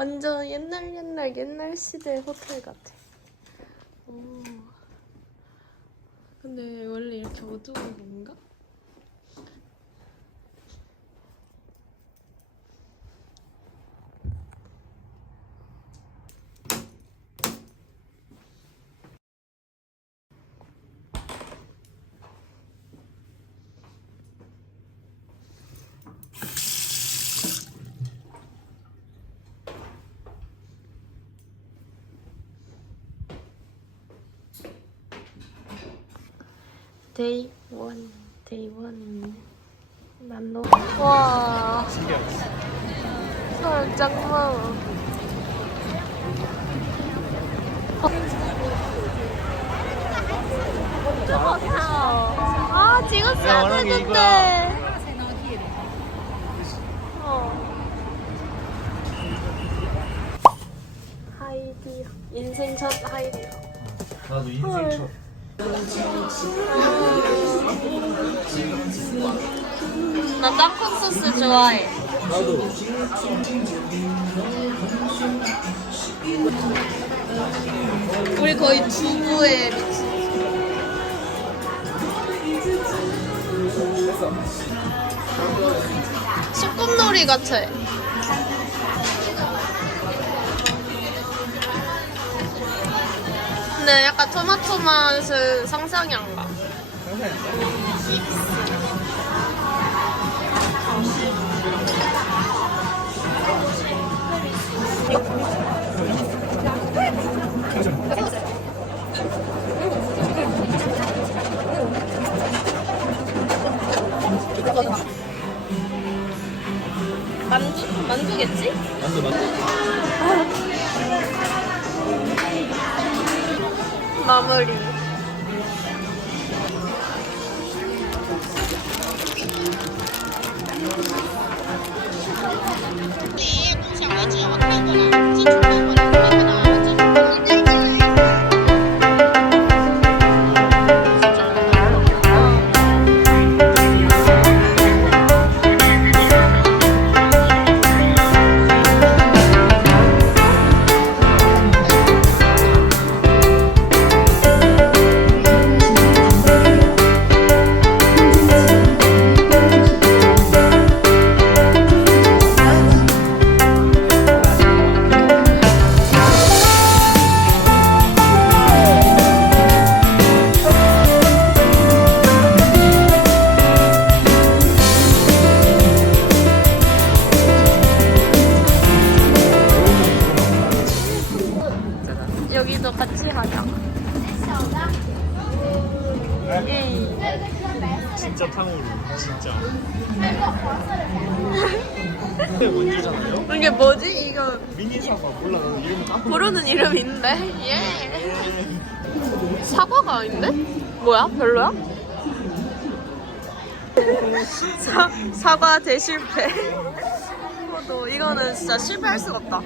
완전 옛날 시대 호텔 같아. 오. 근데 원래 이렇게 어두운 건가? 데이 원입니다. 난로. 와. 헐, 짱 많아. 아, 찍었어야 되는데. 하이디. 인생 첫 하이디. 나도 인생 첫. 나 땅콩 소스 좋아해. 나도. 우리 거의 두부에 미친. 소꿉놀이 같아. 근데 약간 토마토 맛은 상상이 안 가. 만두겠지? 만두. 마무리. 여기도 같이 하자. 예이. 진짜 탕후루. 진짜. 이게 뭔지잖아요? 이게 뭐지? 이거 미니 사과. 몰라. 나는 이름 딱. 부르는 이름이 있는데? 예. 사과가 아닌데? 뭐야? 별로야? 사과 대실패. 이거는 진짜 실패할 수가 없다.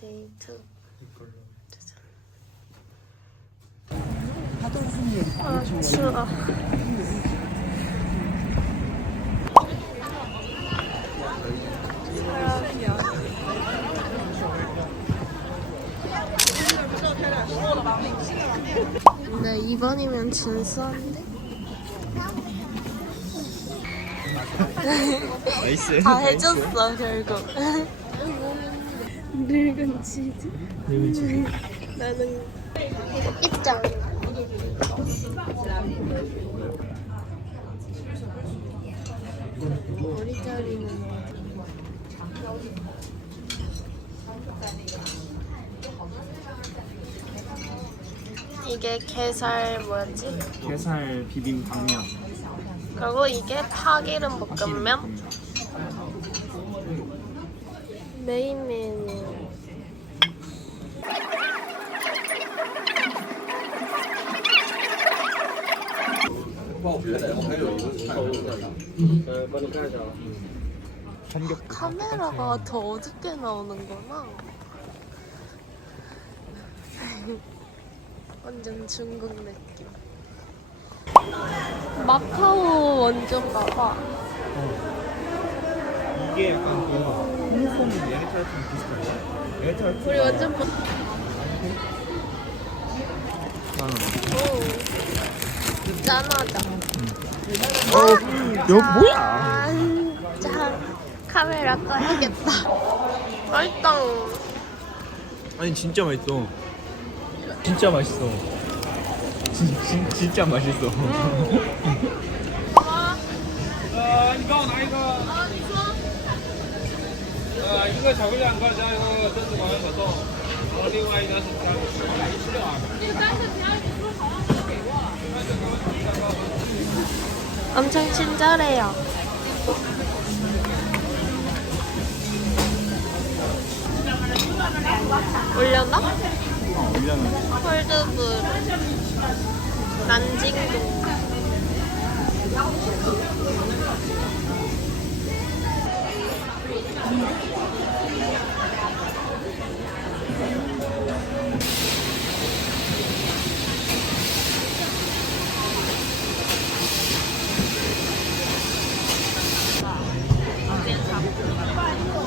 데이트. 아, 추워. 근데 2번이면 진수한데? 나이스. 다 해줬어 결국. 늙은 치즈? 늙은 치즈. 나는 입장. 머리 자리는 이게 게살 뭐였지? 게살 비빔 당면. 그리고 이게 파기름 볶음면. 메인 메뉴. 카메라가 더 어둡게 나오는구나. 완전 중국 느낌. 마카오 원조인가 봐. 이게 약간 그 홍콩 얘네처럼 비슷한데? 얘네처럼 우리 완전 오. 짠하다. 여기 뭐야? 짠. 카메라 꺼야겠다. 맛있다. 아니 진짜 맛있어. 진짜 맛있어. 진짜 맛있어. 이거 나 이거. 이거 잡으려 안 가자. 이거真的玩活动。另外一个是吃了啊。 엄청 친절해요. 올려나? 올려놔. 콜드브루 난징동.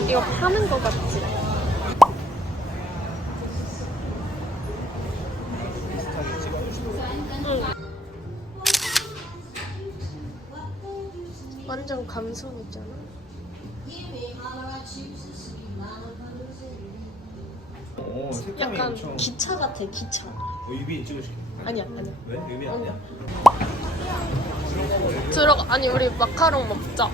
이거 파는 거 같지? 응. 완전 감성이잖아. 오, 색감이 약간 엄청. 기차 같아, 기차. 유빈 찍으실게. 아니야, 아니야. 왜? 유빈 아니야? 들어가. 아니, 우리 마카롱 먹자.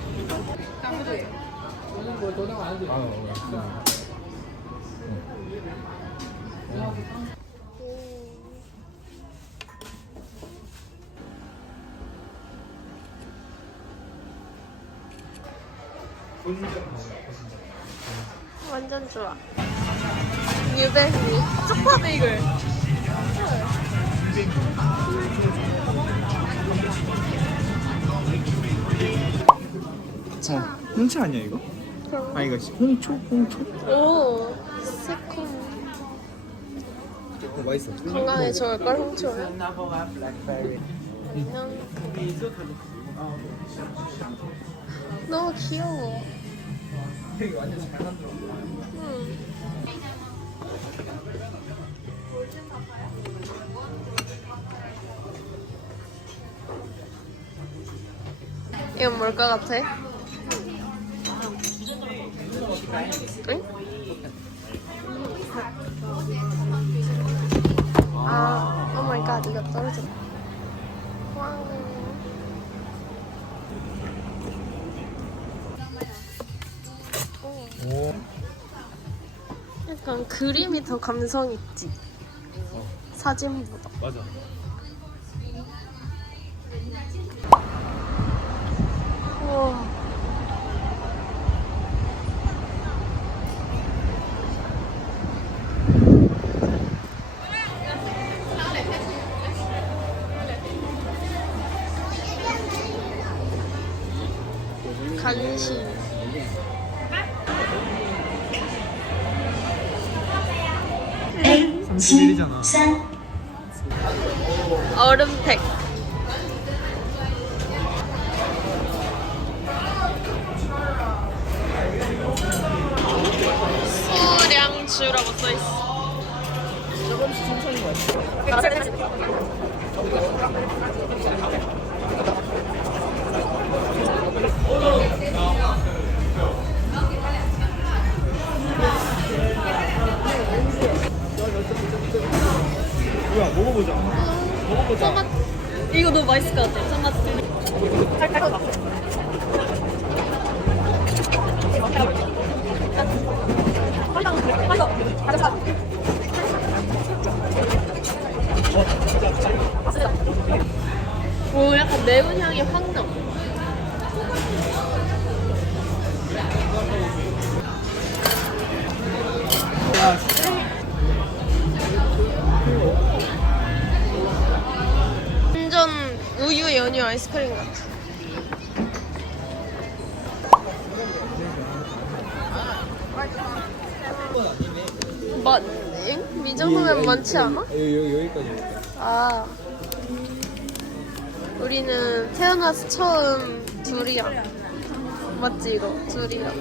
완전 좋아. 뉴베리 초코 베이글. 홍차 아니야 이거? 아 이거 홍초? 홍초? 오, 새콤. 맛있어. 건강에 좋을 걸 홍초는. 너무 귀여워. 되게 완전 잘 만들어. 이건 뭘 것 같아? 응? 아, 오 마이 갓, 이거 떨어졌다. 왕. 오. 약간 그림이 더 감성 있지. 사진보다. 맞아. 우와. 간식. A 31이잖아. 3 얼음팩. 수량주라고 써있어. 조금씩 천천히 마셔. 뭐야 먹어보자. 먹어보자. 이거 너무 맛있을 것 같아. 토마토. 오, 약간 매운 향이 확 나. 완전 우유 연유 아이스크림 같아. 응? 이 정도면 많지 않아? 여기까지. 아, 우리는 태어나서 처음 두리안. 맞지 이거? 두리안.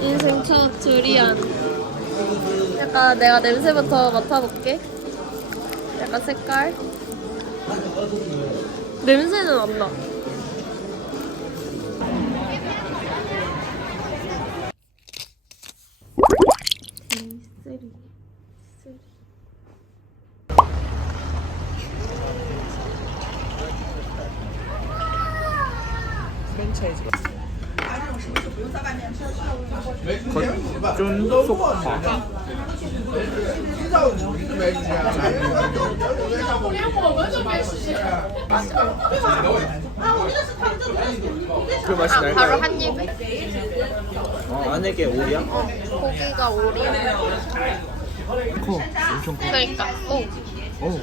인생 첫 두리안. 약간 내가 냄새부터 맡아볼게. 약간 색깔. 냄새는 안 나. 프랜차이즈가 쫀속파 그 맛이 날까요? 바로 한 입에. 안에 게 오리야? 고기가 오리야. 커 엄청 커 그러니까. 오. 오.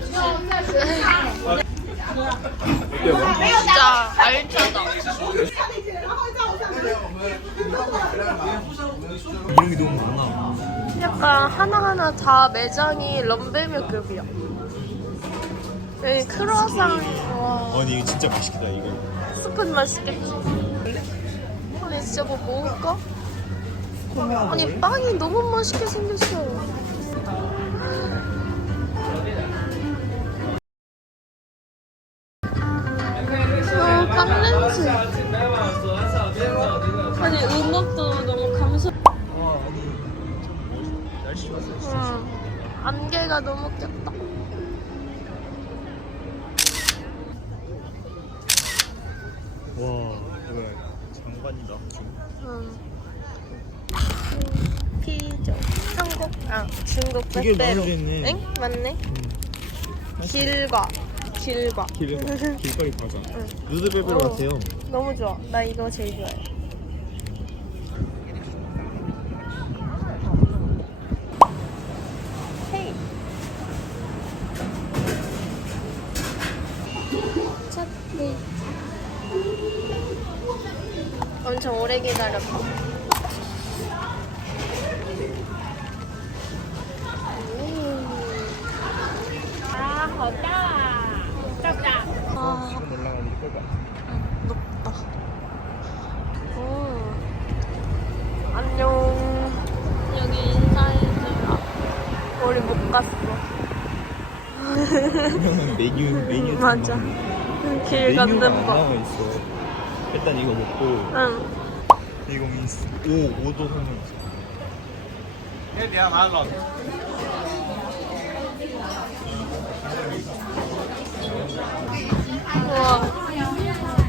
어때요? 진짜 알차다. 이런 게 너무 많아 약간 하나하나 다 매장이 럼베뮤급이야. 여기 크루아상. 와. 아니 이거 진짜 맛있겠다 이거 스프는 맛있겠지. 근데 진짜 뭐 먹을까? 아니 빵이 너무 맛있게 생겼어. 빵 냄새. 아니 음악도 너무 감성. 와 아니 날씨 봤어요 안개가 너무 꼈다. 와 이거 장관이다 피죠. 한국, 중국 두 개로 빼빼로. 나눠져 있네. 응? 맞네. 길과. 길거리 과자 응. 누드베베로 오. 같아요 너무 좋아. 나 이거 제일 좋아해. 헤이. 찻리. 엄청 오래 기다렸다. 아, 지금 올라가는 게 꼴봐 높다. 안녕. 여기 인사해주라. 우리 못 갔어. 메뉴 맞아. 길 메뉴가 가는 안 법. 나와 있어 일단 이거 먹고 응. 5도 선물 있어 우와.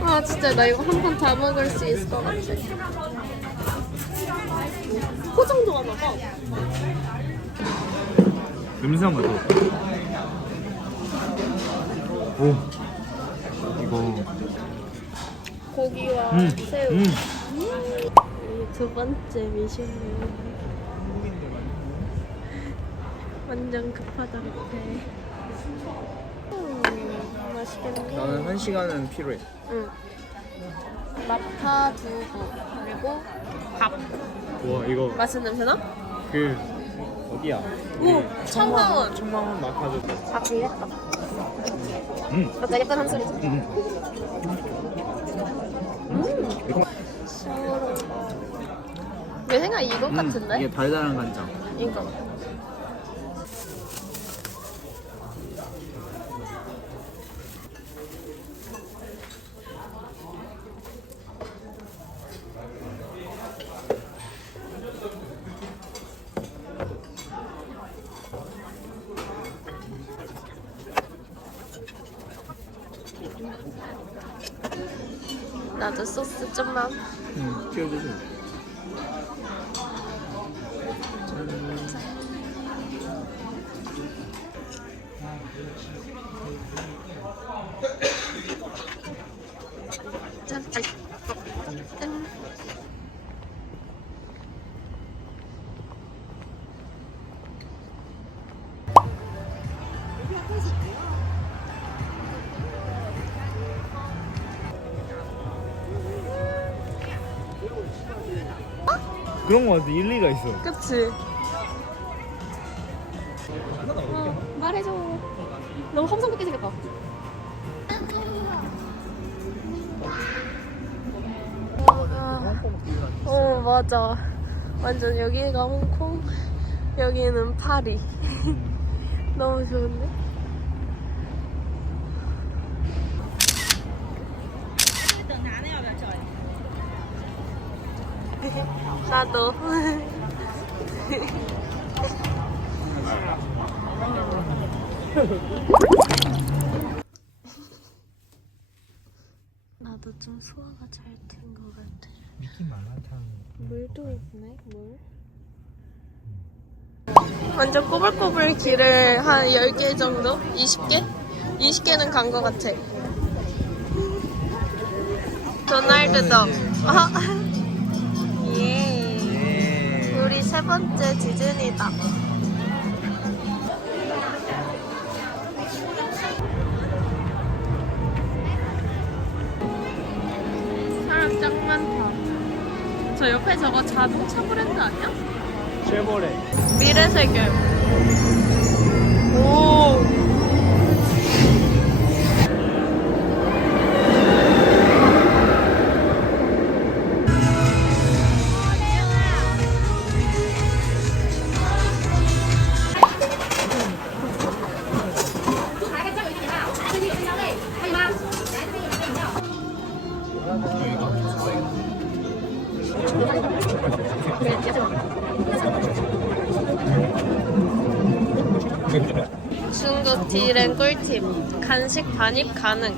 아, 진짜 나 이거 한 번 다 먹을 수 있을 것 같아. 포장도 하나 봐. 냄새 한번 맡아볼까? 오 이거 고기와 새우. 두 번째 미션. 완전 급하다 같아. 맛있겠네. 나는 1시간은 필요해 응. 마파 두부 그리고 밥. 와 이거 맛있는 냄새 나? 그 어디야? 오, 청라원. 청라원 마카도 밥 빌렸다. 갑자기 예쁜 한 소리지. 내 생각에 이거 같은데? 이게 달달한 간장 이거. 나도 소스 좀만. 튀어주세요 짠. 짠. 그런 거 같아. 일리가 있어. 그치? 말해줘. 너무 함성붙게 생겼다. 맞아. 완전 여기가 홍콩, 여기는 파리. 너무 좋은데? 나도. 나도 좀 소화가 잘 된 것 같아. 미끼 말라탕. 물도 있네, 물. 완전 꼬불꼬불 길을 한 10개 정도? 20개? 20개는 간 것 같아. 도날드 덕. 예. 우리 세 번째 지준이다. 사람 짱 많다. 저 옆에 저거 자동차 브랜드 아니야? 쉐보레. 미래세계. 오. 중국 디램 꿀팁. 간식 반입 가능.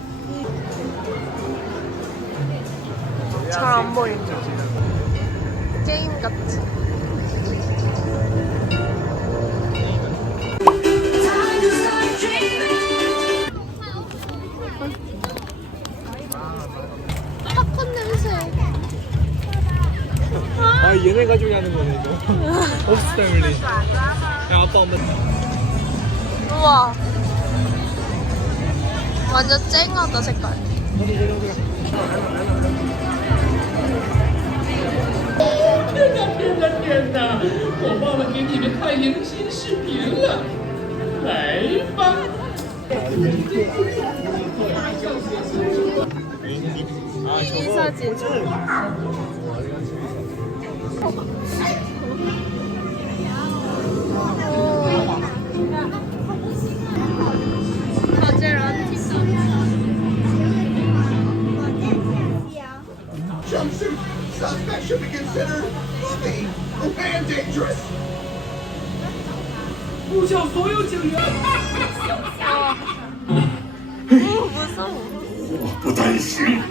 잘 안 보인다. 게임 같지. 팝콘 냄새. 아 얘네 가지고 하는 거네 이거. 옵스 패밀리. 야 아빠 엄마. 우와. 완전 쨍하다 색깔. 天哪！我忘了给你们看迎新视频了，来吧。 이 사진. 바젤 안티사. Jumpsuit. Suspect should be considered moving and dangerous. 呼叫所有警员！ 무서워. 我不担心。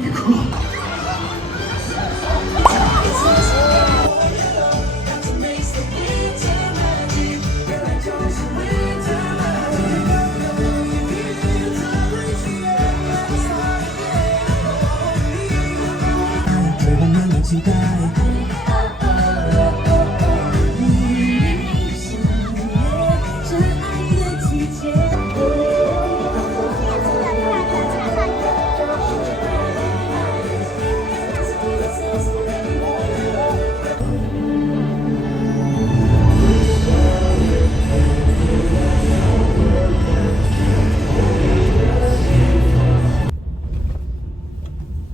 尼克。 期待。真爱的季节。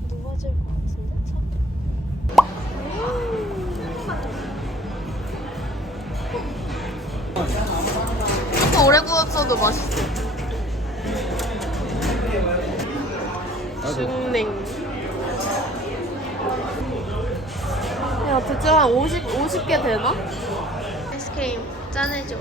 무거워질 것 같은데? 차? 조금 오래 구웠어도 맛있어. 중냉. 야, 대체 한 50개 되나? 아이스크림 짠해줘.